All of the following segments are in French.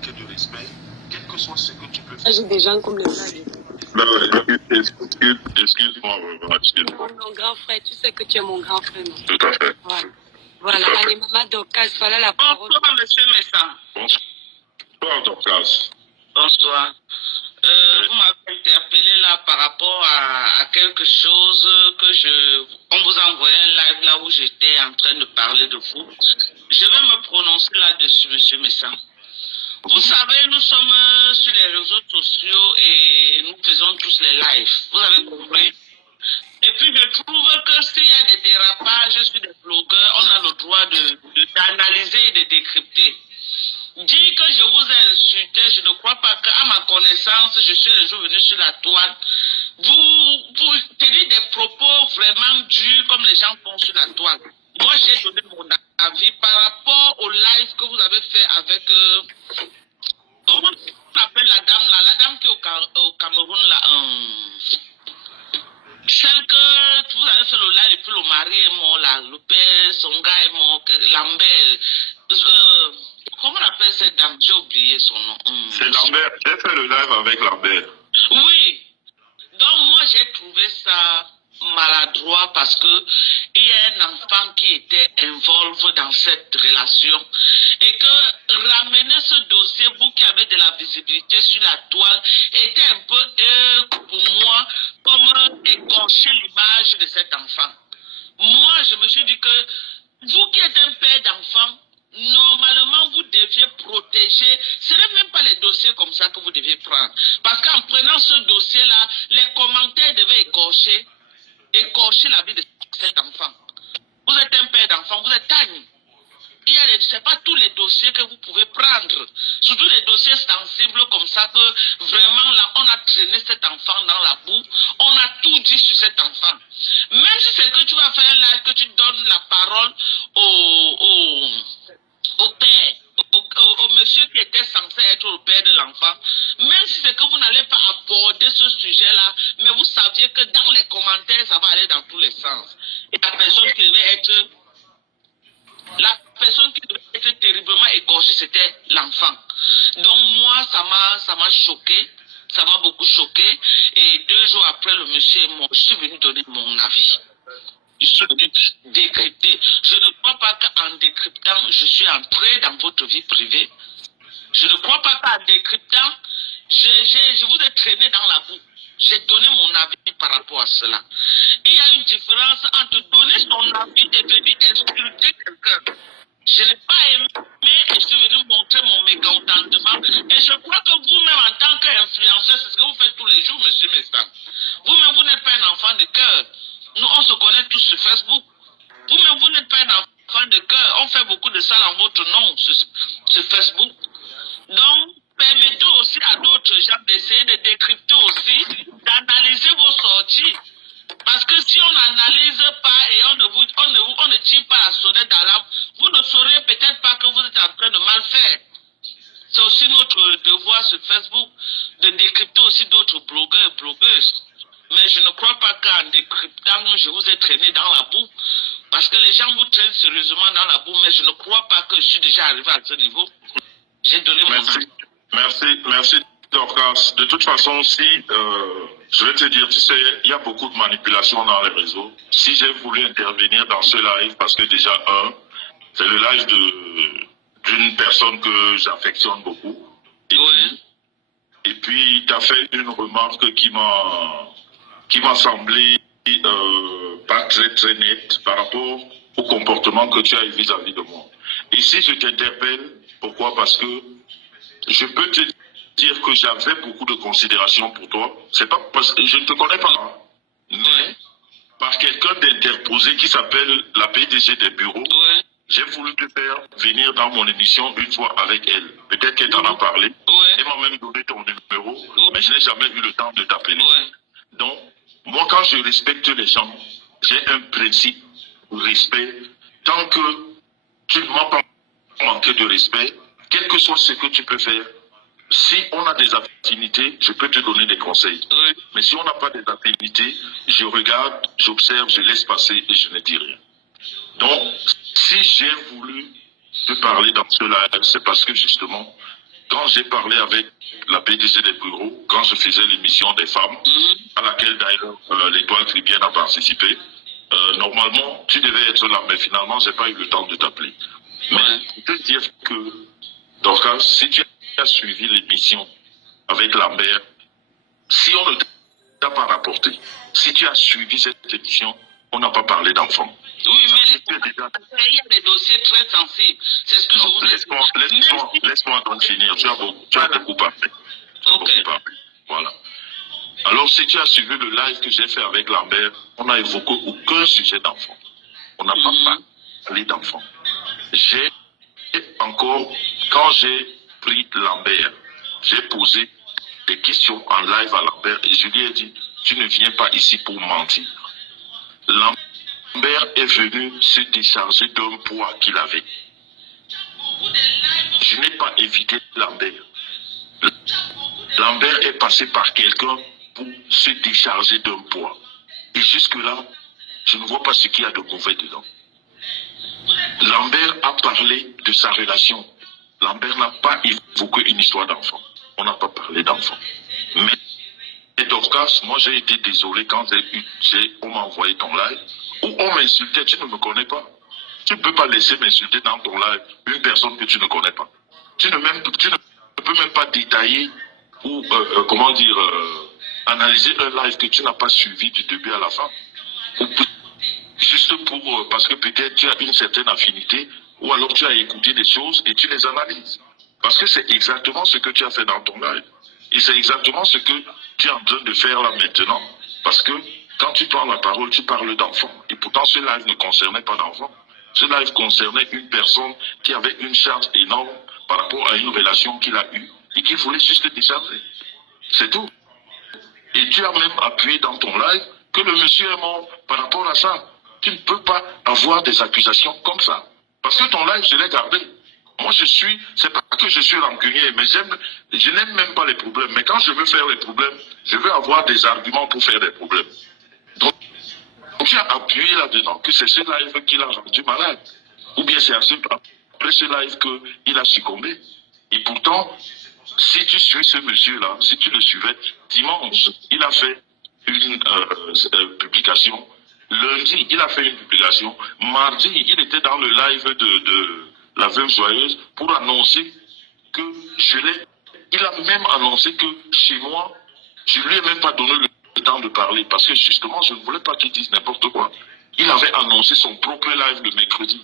manquer de respect, quel que soit ce que tu peux faire. J'ai des gens comme le ça. Excuse-moi, excuse-moi. Mon grand frère, tu sais que tu es mon grand frère, non? Tout à fait. Voilà. Voilà, allez, maman Dorcas, voilà la parole. Bonsoir, monsieur Messin. Bonsoir, Dorcas. Bonsoir. Vous m'avez interpellé là par rapport à quelque chose que on vous a envoyé un live là où j'étais en train de parler de vous. Je vais me prononcer là-dessus, monsieur Messin. Vous savez, nous sommes sur les réseaux sociaux et nous faisons tous les lives. Vous avez compris? Et puis je trouve que s'il y a des dérapages sur des blogueurs, on a le droit d'analyser et de décrypter. Dire que je vous ai insulté, je ne crois pas qu'à ma connaissance, je suis un jour venu sur la toile. Vous tenez des propos vraiment durs comme les gens font sur la toile. Moi, j'ai donné mon avis par rapport au live que vous avez fait avec... comment on appelle la dame là? La dame qui est au Cameroun là. Celle que vous avez fait le live et puis le mari est mort là. Le père, son gars est mort. Lambert. Comment on appelle cette dame? J'ai oublié son nom. C'est Lambert. J'ai fait le live avec Lambert. Oui. Donc moi j'ai trouvé ça maladroit parce que il y a un enfant qui était involve dans cette relation et que ramener ce dossier, vous qui avez de la visibilité sur la toile, était un peu pour moi comme écorcher l'image de cet enfant. Moi je me suis dit que vous qui êtes un père d'enfant, normalement, vous deviez protéger. Ce n'est même pas les dossiers comme ça que vous deviez prendre. Parce qu'en prenant ce dossier-là, les commentaires devaient écorcher la vie de cet enfant. Vous êtes un père d'enfant, vous êtes Tani. Ce n'est pas tous les dossiers que vous pouvez prendre. Surtout les dossiers sensibles comme ça que vraiment là, on a traîné cet enfant dans la boue. On a tout dit sur cet enfant. Même si c'est que tu vas faire là, que tu donnes la parole au père, au monsieur qui était censé être le père de l'enfant, même si c'est que vous n'allez pas aborder ce sujet-là, mais vous saviez que dans les commentaires, ça va aller dans tous les sens. Et la personne qui devait être terriblement écorchée, c'était l'enfant. Donc moi, ça m'a choqué, ça m'a beaucoup choqué. Et 2 jours après, le monsieur est mort. Je suis venu donner mon avis. Je suis venu décrypter. Je ne crois pas qu'en décryptant, je suis entré dans votre vie privée. Je ne crois pas qu'en décryptant, je vous ai traîné dans la boue. J'ai donné mon avis par rapport à cela. Il y a une différence entre donner son avis et venir insulter quelqu'un. Je n'ai pas aimé et je suis venu montrer mon mécontentement. Et je crois que vous-même, en tant qu'influenceur, c'est ce que vous faites tous les jours, monsieur Mestan. Vous-même, vous n'êtes pas un enfant de cœur. Nous, on se connaît tous sur Facebook. Vous-même, vous n'êtes pas un enfant de cœur. On fait beaucoup de ça en votre nom sur Facebook. Donc, permettez aussi à d'autres gens d'essayer de décrypter aussi, d'analyser vos sorties. Parce que si on n'analyse pas et on ne tire pas la sonnette d'alarme, vous ne saurez peut-être pas que vous êtes en train de mal faire. C'est aussi notre devoir sur Facebook de décrypter aussi d'autres blogueurs et blogueuses. Mais je ne crois pas qu'en décryptant, je vous ai traîné dans la boue. Parce que les gens vous traînent sérieusement dans la boue, mais je ne crois pas que je suis déjà arrivé à ce niveau. J'ai donné mon avis. Merci, Dorcas. De toute façon, je vais te dire, tu sais, il y a beaucoup de manipulation dans les réseaux. Si j'ai voulu intervenir dans ce live, parce que déjà, c'est le live d'une personne que j'affectionne beaucoup. Et puis, tu as fait une remarque qui m'a semblé pas très nette par rapport au comportement que tu as eu vis-à-vis de moi. Et si je t'interpelle, pourquoi? Parce que je peux te dire que j'avais beaucoup de considération pour toi. C'est pas parce que je ne te connais pas, mais par quelqu'un d'interposé qui s'appelle la PDG des bureaux, j'ai voulu te faire venir dans mon émission une fois avec elle. Peut-être qu'elle t'en a parlé. Elle m'a même donné ton numéro, mais je n'ai jamais eu le temps de t'appeler. Donc, moi, quand je respecte les gens, j'ai un principe de respect. Tant que tu ne m'as pas manqué de respect, quel que soit ce que tu peux faire, si on a des affinités, je peux te donner des conseils. Mais si on n'a pas des affinités, je regarde, j'observe, je laisse passer et je ne dis rien. Donc, si j'ai voulu te parler dans ce live, c'est parce que justement, quand j'ai parlé avec la PDG des bureaux, quand je faisais l'émission des femmes, à laquelle d'ailleurs l'Étoile Tribienne a participé, normalement, tu devais être là, mais finalement, j'ai pas eu le temps de t'appeler. Mais pour te dire que, Dorcas, si tu as suivi l'émission avec Lambert, si on ne t'a pas rapporté, si tu as suivi cette émission, on n'a pas parlé d'enfants. Oui, mais il y a des dossiers très sensibles. C'est ce que je vous ai dit. Laisse-moi donc finir. Tu as beaucoup parlé. Ok. Voilà. Alors, si tu as suivi le live que j'ai fait avec Lambert, on n'a évoqué aucun sujet d'enfant. On n'a pas parlé d'enfant. J'ai encore, quand j'ai pris Lambert, j'ai posé des questions en live à Lambert et je lui ai dit, tu ne viens pas ici pour mentir. Lambert est venu se décharger d'un poids qu'il avait. Je n'ai pas évité Lambert. Lambert est passé par quelqu'un pour se décharger d'un poids. Et jusque-là, je ne vois pas ce qu'il y a de mauvais dedans. Lambert a parlé de sa relation. Lambert n'a pas évoqué une histoire d'enfant. On n'a pas parlé d'enfant. Mais Dorcas, moi j'ai été désolé quand on m'a envoyé ton live, où on m'insultait, tu ne me connais pas. Tu ne peux pas laisser m'insulter dans ton live une personne que tu ne connais pas. Tu ne peux même pas détailler ou, analyser un live que tu n'as pas suivi du début à la fin. Ou juste parce que peut-être tu as une certaine affinité, ou alors tu as écouté des choses et tu les analyses. Parce que c'est exactement ce que tu as fait dans ton live. Et c'est exactement ce que tu es en train de faire là maintenant. Parce que quand tu prends la parole, tu parles d'enfants. Et pourtant, ce live ne concernait pas d'enfants. Ce live concernait une personne qui avait une charge énorme par rapport à une relation qu'il a eue et qu'il voulait juste décharger. C'est tout. Et tu as même appuyé dans ton live que le monsieur est mort par rapport à ça. Tu ne peux pas avoir des accusations comme ça. Parce que ton live, je l'ai gardé. Moi, c'est pas que je suis rancunier, mais je n'aime même pas les problèmes. Mais quand je veux faire les problèmes, je veux avoir des arguments pour faire des problèmes. Donc tu as appuyé là-dedans que c'est ce live qui l'a rendu malade. Ou bien c'est après ce live qu'il a succombé. Et pourtant, si tu suis ce monsieur-là, si tu le suivais, dimanche, il a fait une publication. Lundi, il a fait une publication. Mardi, il était dans le live de la Veuve Joyeuse pour annoncer que il a même annoncé que chez moi, je lui ai même pas donné le temps de parler parce que justement, je ne voulais pas qu'il dise n'importe quoi. Il avait annoncé son propre live le mercredi.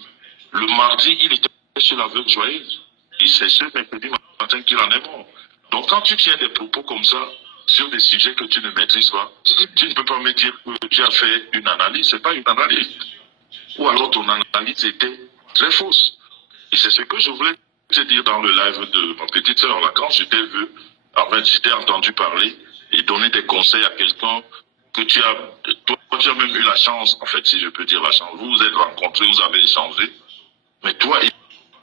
Le mardi, il était chez la Veuve Joyeuse. Et c'est ce mercredi matin qu'il en est mort. Donc quand tu tiens des propos comme ça, sur des sujets que tu ne maîtrises pas, tu ne peux pas me dire que tu as fait une analyse. Ce n'est pas une analyse. Ou alors ton analyse était très fausse. Et c'est ce que je voulais te dire dans le live de ma petite sœur. Là, quand j'étais vu, en fait, j'étais entendu parler et donner des conseils à quelqu'un que tu as même eu la chance, en fait, si je peux dire la chance. Vous vous êtes rencontrés, vous avez échangé. Mais toi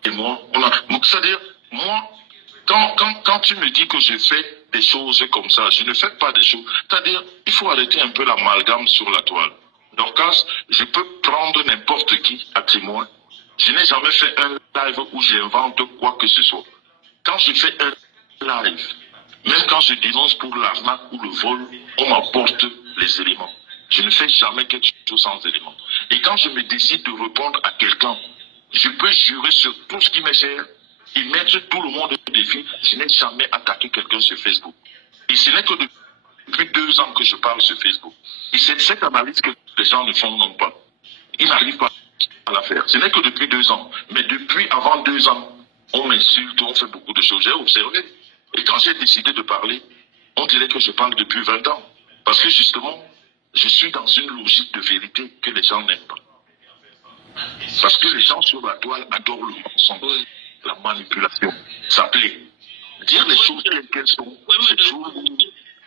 et moi, c'est-à-dire, moi, quand tu me dis que je fais des choses comme ça, je ne fais pas des choses. C'est-à-dire, il faut arrêter un peu l'amalgame sur la toile. Donc, je peux prendre n'importe qui à témoin. Je n'ai jamais fait un live où j'invente quoi que ce soit. Quand je fais un live, même quand je dénonce pour l'arnaque ou le vol, on m'apporte les éléments. Je ne fais jamais quelque chose sans éléments. Et quand je me décide de répondre à quelqu'un, je peux jurer sur tout ce qui m'est cher et mettre tout le monde au défi. Je n'ai jamais attaqué quelqu'un sur Facebook. Et ce n'est que depuis 2 ans que je parle sur Facebook. Et c'est cette analyse que les gens ne font non pas. Ils n'arrivent pas à la faire. Ce n'est que depuis 2 ans. Mais depuis avant 2 ans, on m'insulte, on fait beaucoup de choses. J'ai observé. Et quand j'ai décidé de parler, on dirait que je parle depuis 20 ans. Parce que justement, je suis dans une logique de vérité que les gens n'aiment pas. Parce que les gens sur la toile adorent le mensonge, la manipulation. Ça plaît. Dire les choses telles qu'elles sont, c'est toujours...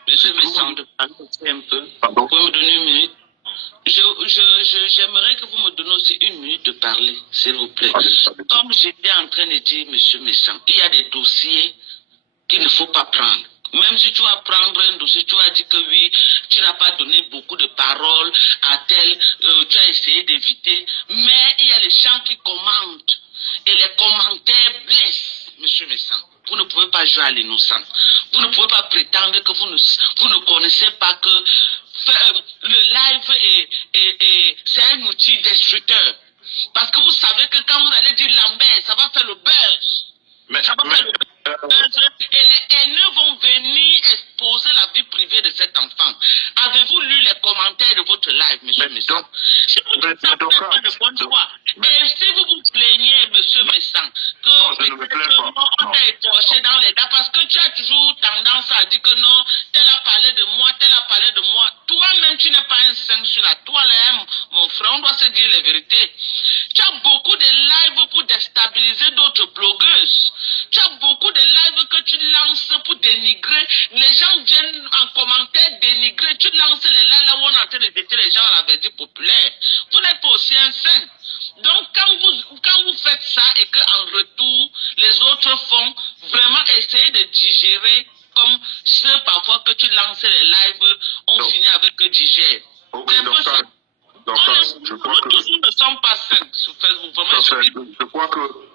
Monsieur Messan, de parler aussi un peu. Pardon? Vous pouvez me donner 1 minute? J'aimerais que vous me donniez aussi 1 minute de parler, s'il vous plaît. Comme j'étais en train de dire, monsieur Messan, il y a des dossiers qu'il ne faut pas prendre. Même si tu vas prendre un dossier, tu vas dire que oui, tu n'as pas donné beaucoup de paroles à tel, tu as essayé d'éviter. Mais il y a les gens qui commentent. Et les commentaires blessent. monsieur Messan. Vous ne pouvez pas jouer à l'innocent. Vous ne pouvez pas prétendre que vous ne connaissez pas que le live c'est un outil destructeur. Parce que vous savez que quand vous allez dire Lambert, ça va faire le buzz. Ça va faire le buzz. Et les haineux vont venir exposer la vie privée de cet enfant. Avez-vous lu les commentaires de votre live, monsieur Messan? Si vous dites ça, vous n'êtes pas de bonne foi. Et si vous vous plaignez, monsieur Messan, que on t'a écorché dans les dents, parce que tu as toujours tendance à dire que non, tel a parlé de moi, tel a parlé de moi. Toi-même, tu n'es pas un 5 sur la toile, hein, mon frère, on doit se dire les vérités. Tu as beaucoup de lives pour déstabiliser d'autres blogueuses. Tu as beaucoup de lives que tu lances pour dénigrer. Les gens viennent en commentaire dénigrer. Tu lances les lives là où on est en train de jeter les gens à la verdict populaire. Vous n'êtes pas aussi un saint. Donc quand vous faites ça et qu'en retour, les autres font, vraiment essayer de digérer comme ceux parfois que tu lances les lives, on finit avec que digère. Ok, C'est un peu ça. je crois que... Nous ne sommes pas sains sur Facebook. Vraiment,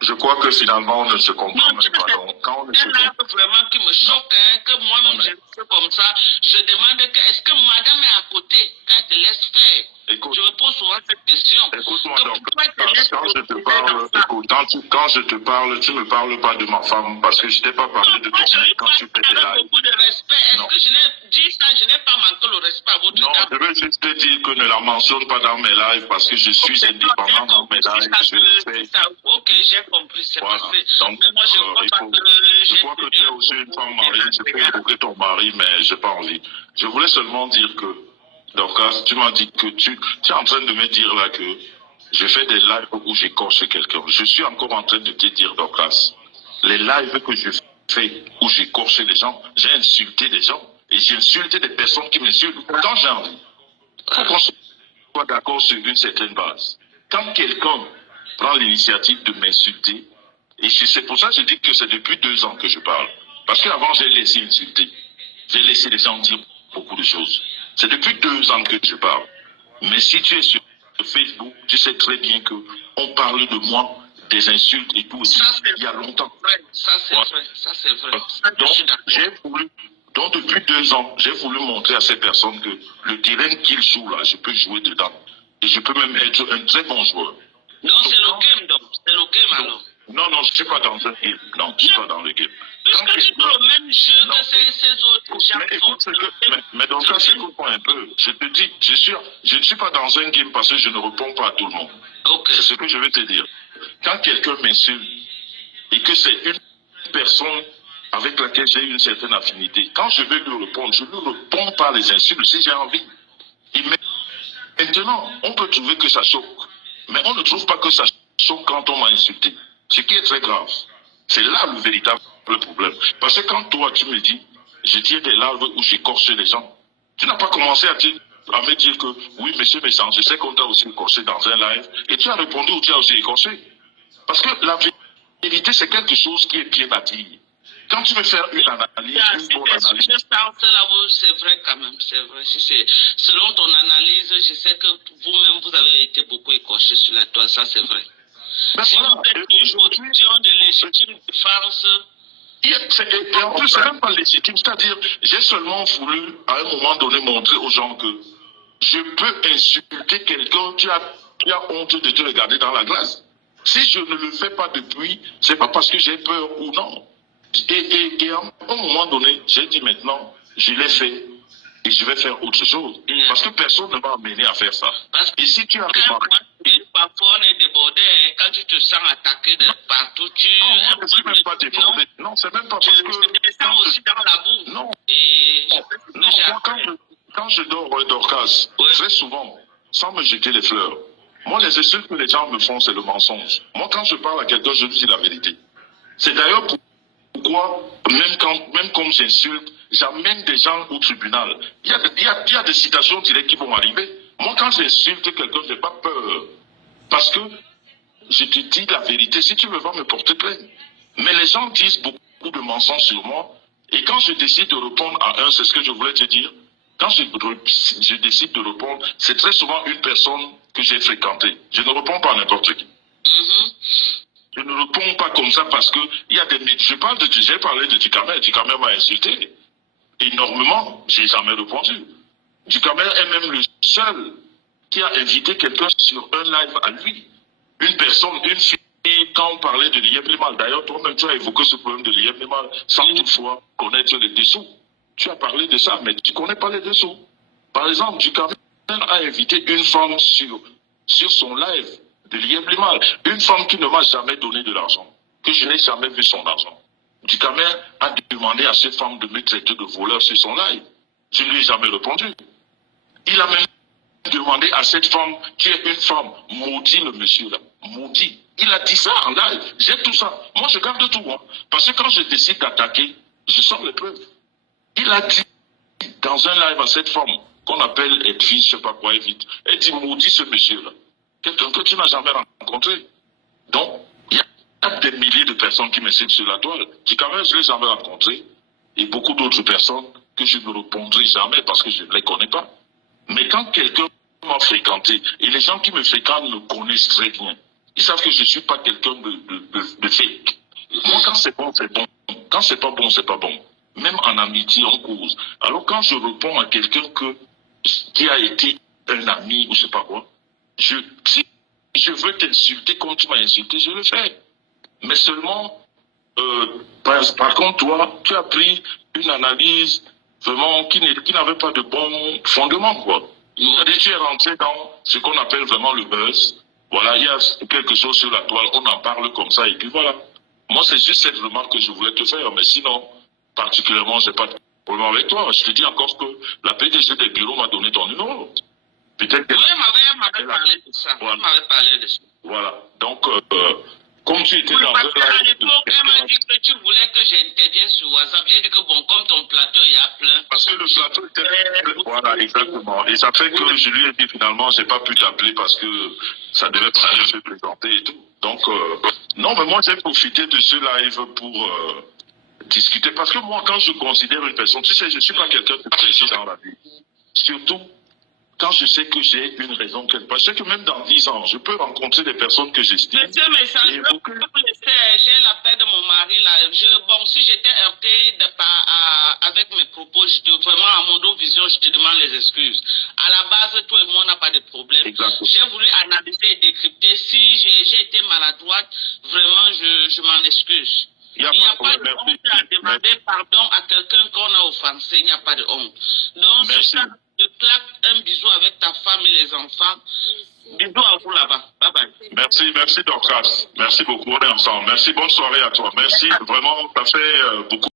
je crois que finalement, on ne se comprend non, même pas. Donc, quand on ne se un comprend live vraiment qui me choque, hein, que moi-même je fais comme ça. Je demande que est-ce que madame est à côté quand elle te laisse faire? Écoute, Je me pose souvent cette question. écoute-moi Que donc, pourquoi elle te laisse quand je te faire parle, dans ça? écoute, quand je te parle, tu ne me parles pas de ma femme parce que je t'ai pas parlé de Moi, ton je mec lui quand parle tu fais tes avec lives. beaucoup de respect. Est-ce Non. que je n'ai dit ça, je n'ai pas manqué le respect à votre Non, égard? je veux juste te dire que ne la mentionne pas dans mes lives parce que je suis indépendant dans mes lives. Je le fais. Ok, j'ai compris, c'est Voilà. passé. Donc, Mais moi, je ne crois il pas faut- que je crois que tu es aussi une femme mariée. Je peux évoquer ton mari, mais j'ai pas envie. Je voulais seulement dire que, Dorcas, tu m'as dit que tu es en train de me dire là que je fais des lives où j'écorche quelqu'un. Je suis encore en train de te dire, Dorcas, les lives que je fais où j'écorche les gens, j'ai insulté des gens et j'ai insulté des personnes qui m'insultent quand j'ai envie. Faut qu'on soit d'accord sur une certaine base. Quand quelqu'un prend l'initiative de m'insulter, et c'est pour ça que je dis que c'est depuis 2 ans que je parle. Parce qu'avant, j'ai laissé insulter. J'ai laissé les gens dire beaucoup de choses. C'est depuis 2 ans que je parle. Mais si tu es sur Facebook, tu sais très bien que on parle de moi, des insultes et tout aussi, Ça, c'est il y a longtemps. vrai. Ça, c'est Ouais. vrai. Ça, c'est vrai. Ça, je suis d'accord. Donc depuis 2 ans, j'ai voulu montrer à ces personnes que le terrain qu'ils jouent là, je peux jouer dedans. Et je peux même être un très bon joueur. Donc, c'est le game, donc. C'est le game, alors. Non, je ne suis pas dans un game. Non, je ne suis pas dans le game. Puisque tu joues le même jeu Non. que ces autres gens. Mais écoute, mais donc là, écoute-moi un peu. Je te dis, je ne suis pas dans un game parce que je ne réponds pas à tout le monde. Ok. C'est ce que je vais te dire. Quand quelqu'un m'insulte et que c'est une personne avec laquelle j'ai une certaine affinité, quand je vais lui répondre, je ne lui réponds pas les insultes si j'ai envie. Et maintenant, on peut trouver que ça choque, mais on ne trouve pas que ça choque quand on m'a insulté. Ce qui est très grave. C'est là le véritable problème. Parce que quand toi, tu me dis, je tire des larves où j'écorche les gens, tu n'as pas commencé à me dire que, oui, monsieur Messan, je sais qu'on t'a aussi écorché dans un live, et tu as répondu ou tu as aussi écorché. Parce que la vérité, c'est quelque chose qui est bien à dire. Quand tu veux faire une analyse, une bonne analyse. C'est vrai quand même, c'est vrai. Si c'est selon ton analyse, je sais que vous-même, vous avez été beaucoup écorché sur la toile, ça c'est vrai. Ben Si voilà, vous faites une position de légitime défense, et en plus, c'est même pas légitime. C'est-à-dire, j'ai seulement voulu, à un moment donné, montrer aux gens que je peux insulter quelqu'un qui a honte de te regarder dans la glace. Si je ne le fais pas depuis, c'est pas parce que j'ai peur ou non. Et à un moment donné, j'ai dit maintenant, je l'ai fait et je vais faire autre chose. Parce que personne ne m'a amené à faire ça. parce que Et si tu as remarqué... parfois on est débordé, hein, quand tu te sens attaqué de partout, Non, moi, je ne suis même pas débordé. Non, c'est même pas parce que... Tu descends aussi dans la boue. Non. Et Non, moi, quand je dors Dorcas, très souvent, sans me jeter les fleurs, moi, les insultes que les gens me font, c'est le mensonge. Moi, quand je parle à quelqu'un, je dis la vérité. C'est d'ailleurs pourquoi, même comme j'insulte, j'amène des gens au tribunal. Il y a des citations directes qui vont m'arriver. Moi, quand j'insulte quelqu'un, je n'ai pas peur. Parce que je te dis la vérité. Si tu veux, va me porter plainte. Mais les gens disent beaucoup de mensonges sur moi. Et quand je décide de répondre à un, c'est ce que je voulais te dire. Quand je décide de répondre, c'est très souvent une personne que j'ai fréquentée. Je ne réponds pas à n'importe qui. Je ne réponds pas comme ça parce que il y a des... j'ai parlé de Ducamer. Ducamer m'a insulté énormément. J'ai jamais répondu. Ducamer est même le seul qui a invité quelqu'un sur un live à lui. Une personne, une fille, quand on parlait de l'IEP Limal. D'ailleurs, toi-même, tu as évoqué ce problème de l'IEP Limal sans toutefois connaître les dessous. Tu as parlé de ça, mais tu ne connais pas les dessous. Par exemple, Ducamer a invité une femme sur son live de l'IEP Limal. Une femme qui ne m'a jamais donné de l'argent, que je n'ai jamais vu son argent. Ducamer a demandé à cette femme de me traiter de voleur sur son live. Je ne lui ai jamais répondu. Il a même demandé à cette femme, qui est une femme, maudit le monsieur là, maudit. Il a dit ça en live. J'ai tout ça. Moi, je garde tout. Hein. Parce que quand je décide d'attaquer, je sors les preuves. Il a dit dans un live à cette femme, qu'on appelle Edwige, je ne sais pas quoi, Edwige. Elle dit, maudit ce monsieur là. Quelqu'un que tu n'as jamais rencontré. Donc, il y a des milliers de personnes qui m'insultent sur la toile. Quand même, je ne l'ai jamais rencontré. Et beaucoup d'autres personnes que je ne répondrai jamais parce que je ne les connais pas. Mais quand quelqu'un m'a fréquenté, et les gens qui me fréquentent me connaissent très bien, ils savent que je ne suis pas quelqu'un de fake. Moi, quand c'est bon, c'est bon. Quand c'est pas bon, c'est pas bon. Même en amitié, on cause. Alors quand je réponds à quelqu'un qui a été un ami ou je ne sais pas quoi, si je veux t'insulter comme tu m'as insulté, je le fais. Mais seulement, par contre, toi, tu as pris une analyse vraiment qui n'avait pas de bon fondement, quoi. C'est-à-dire, tu es rentré dans ce qu'on appelle vraiment le buzz. Voilà, il y a quelque chose sur la toile, on en parle comme ça, et puis voilà. Moi, c'est juste cette remarque que je voulais te faire, mais sinon, particulièrement, je n'ai pas de problème avec toi. Je te dis encore que la PDG des bureaux m'a donné ton numéro. Peut-être que... Oui, elle m'avait parlé de ça. Voilà. Elle m'avait parlé de ça. Voilà. Donc, comme tu étais Oui, dans parce un qu'à live... l'époque, elle m'a dit que tu voulais que j'intervienne sur WhatsApp. J'ai dit que bon, comme ton plateau il y a plein. Parce que le plateau était... Voilà, exactement. Et ça fait que je lui ai dit finalement, je n'ai pas pu t'appeler parce que ça devait pas se présenter et tout. Donc, non, mais moi, j'ai profité de ce live pour discuter. Parce que moi, quand je considère une personne, tu sais, je ne suis pas quelqu'un de précis dans la vie. Surtout quand je sais que j'ai une raison quelque part. Je sais que même dans 10 ans, je peux rencontrer des personnes que j'estime. Monsieur, mais ça, je peux vous laisser. J'ai la paix de mon mari là. Bon, si j'étais heurté avec mes propos, vraiment à mon dos vision, je te demande les excuses. À la base, toi et moi, on n'a pas de problème. Exactement. J'ai voulu analyser et décrypter. Si j'ai été maladroite, vraiment, je m'en excuse. Il n'y a pas de honte à demander pardon à quelqu'un qu'on a offensé. Il n'y a pas de honte. Donc, c'est ça. Je claque un bisou avec ta femme et les enfants. Bisous à vous là-bas. Bye bye. Merci Dorcas. Merci beaucoup, on est ensemble. Merci, bonne soirée à toi. Merci, vraiment, ça fait beaucoup.